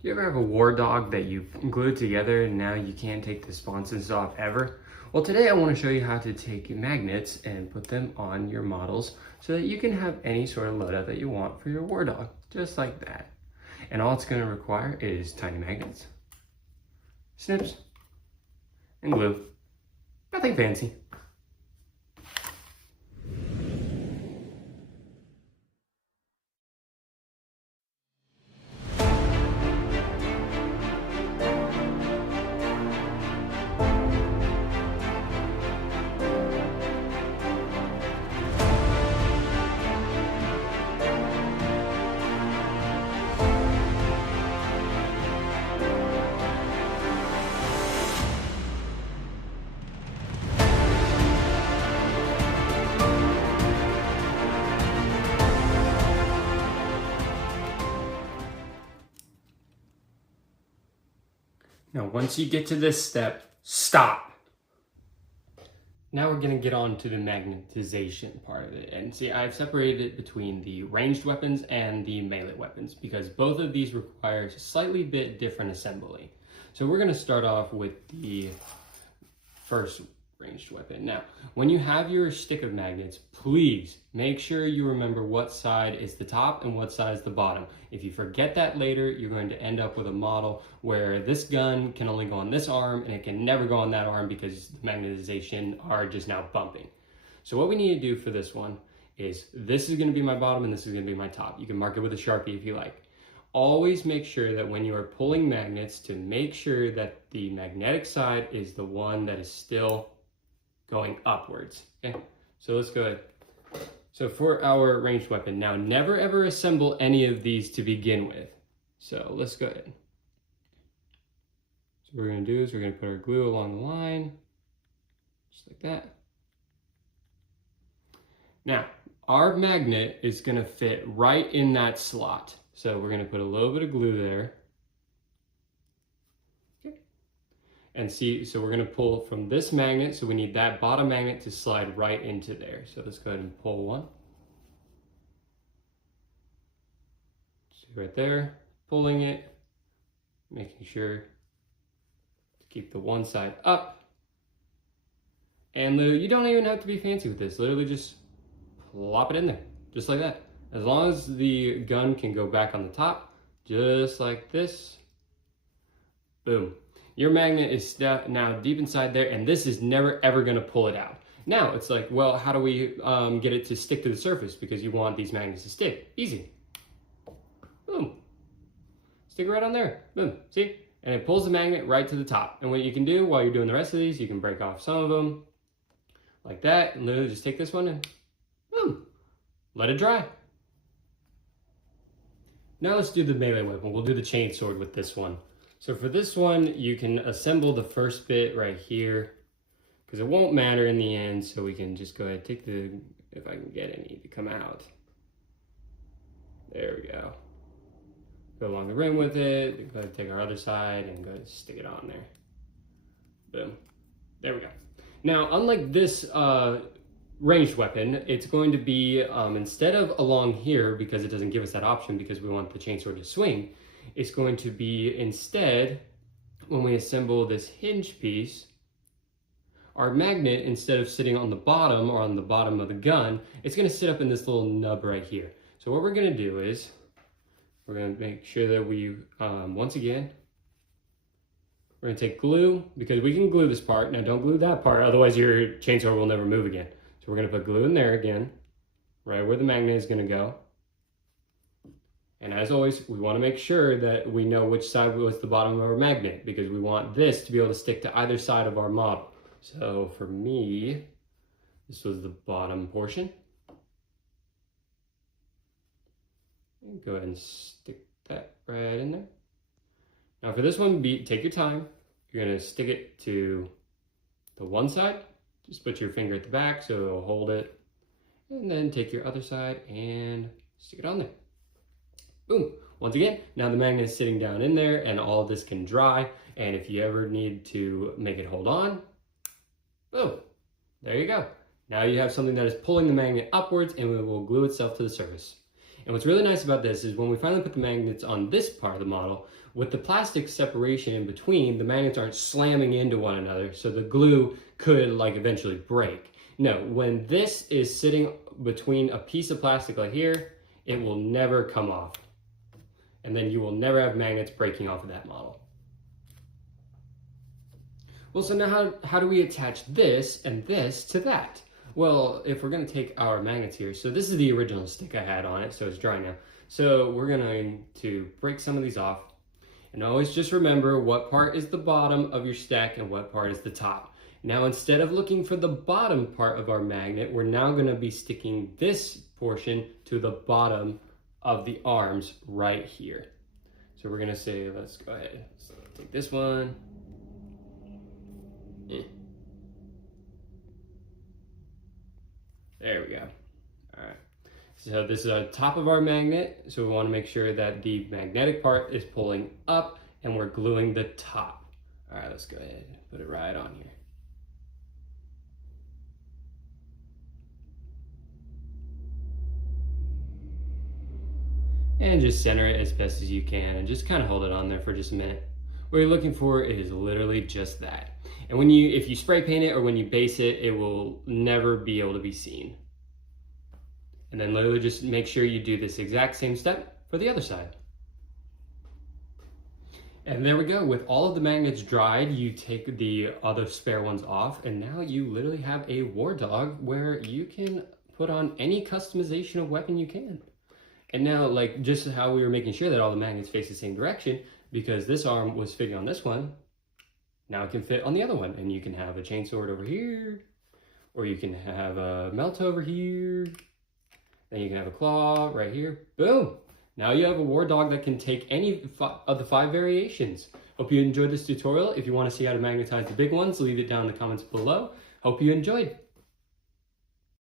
Do you ever have a war dog that you've glued together and now you can't take the sponsons off ever? Well, today I want to show you how to take magnets and put them on your models so that you can have any sort of loadout that you want for your war dog, just like that. And all it's going to require is tiny magnets, snips, and glue. Nothing fancy. Now, once you get to this step, stop. Now we're gonna get on to the magnetization part of it. And see, I've separated it between the ranged weapons and the melee weapons because both of these require slightly bit different assembly. So we're gonna start off with the first ranged weapon. Now, when you have your stick of magnets, please make sure you remember what side is the top and what side is the bottom. If you forget that later, you're going to end up with a model where this gun can only go on this arm and it can never go on that arm because the magnetization are just now bumping. So what we need to do for this one is this is going to be my bottom and this is going to be my top. You can mark it with a Sharpie if you like. Always make sure that when you are pulling magnets to make sure that the magnetic side is the one that is still going upwards. Okay, so let's go ahead. So for our ranged weapon, now never ever assemble any of these to begin with. So let's go ahead. So what we're gonna do is we're gonna put our glue along the line, just like that. Now, our magnet is gonna fit right in that slot. So we're gonna put a little bit of glue there. And see, so we're gonna pull from this magnet, so we need that bottom magnet to slide right into there. So let's go ahead and pull one. See right there, pulling it, making sure to keep the one side up. And you don't even have to be fancy with this. Literally just plop it in there, just like that. As long as the gun can go back on the top, just like this, boom. Your magnet is now deep inside there, and this is never ever gonna pull it out. Now it's like, well, how do we get it to stick to the surface? Because you want these magnets to stick. Easy. Boom. Stick it right on there. Boom. See? And it pulls the magnet right to the top. And what you can do while you're doing the rest of these, you can break off some of them like that, and literally just take this one and boom. Let it dry. Now let's do the melee weapon. We'll do the chainsword with this one. So for this one, you can assemble the first bit right here because it won't matter in the end. So we can just go ahead and take the, if I can get any to come out. There we go. Go along the rim with it. Go ahead and take our other side and go ahead and stick it on there. Boom. There we go. Now, unlike this ranged weapon, it's going to be, instead of along here, because it doesn't give us that option because we want the chainsword to swing, it's going to be instead, when we assemble this hinge piece, our magnet, instead of sitting on the bottom or on the bottom of the gun, it's going to sit up in this little nub right here. So what we're going to do is, we're going to make sure that we, once again, we're going to take glue, because we can glue this part. Now don't glue that part, otherwise your chainsaw will never move again. So we're going to put glue in there again, right where the magnet is going to go. And as always, we want to make sure that we know which side was the bottom of our magnet because we want this to be able to stick to either side of our model. So for me, this was the bottom portion. And go ahead and stick that right in there. Now for this one, take your time. You're going to stick it to the one side. Just put your finger at the back so it'll hold it. And then take your other side and stick it on there. Boom. Once again, now the magnet is sitting down in there and all of this can dry. And if you ever need to make it hold on, boom, there you go. Now you have something that is pulling the magnet upwards and it will glue itself to the surface. And what's really nice about this is when we finally put the magnets on this part of the model, with the plastic separation in between, the magnets aren't slamming into one another, so the glue could like eventually break. No, when this is sitting between a piece of plastic like here, it will never come off. And then you will never have magnets breaking off of that model. Well, so now how do we attach this and this to that? Well, if we're going to take our magnets here, so this is the original stick I had on it, so it's dry now. So we're going to break some of these off. And always just remember what part is the bottom of your stack and what part is the top. Now, instead of looking for the bottom part of our magnet, we're now going to be sticking this portion to the bottom of the arms right here. So we're going to say, let's go ahead. So take this one. There we go. All right. So this is the top of our magnet. So we want to make sure that the magnetic part is pulling up and we're gluing the top. All right, let's go ahead and put it right on here. And just center it as best as you can and just kind of hold it on there for just a minute. What you're looking for is literally just that. And if you spray paint it or when you base it, it will never be able to be seen. And then literally just make sure you do this exact same step for the other side. And there we go. With all of the magnets dried, you take the other spare ones off, and now you literally have a war dog where you can put on any customization of weapon you can. And now, like just how we were making sure that all the magnets face the same direction, because this arm was fitting on this one, now it can fit on the other one. And you can have a chainsword over here, or you can have a melt over here, then you can have a claw right here. Boom! Now you have a war dog that can take any of the 5 variations. Hope you enjoyed this tutorial. If you want to see how to magnetize the big ones, leave it down in the comments below. Hope you enjoyed.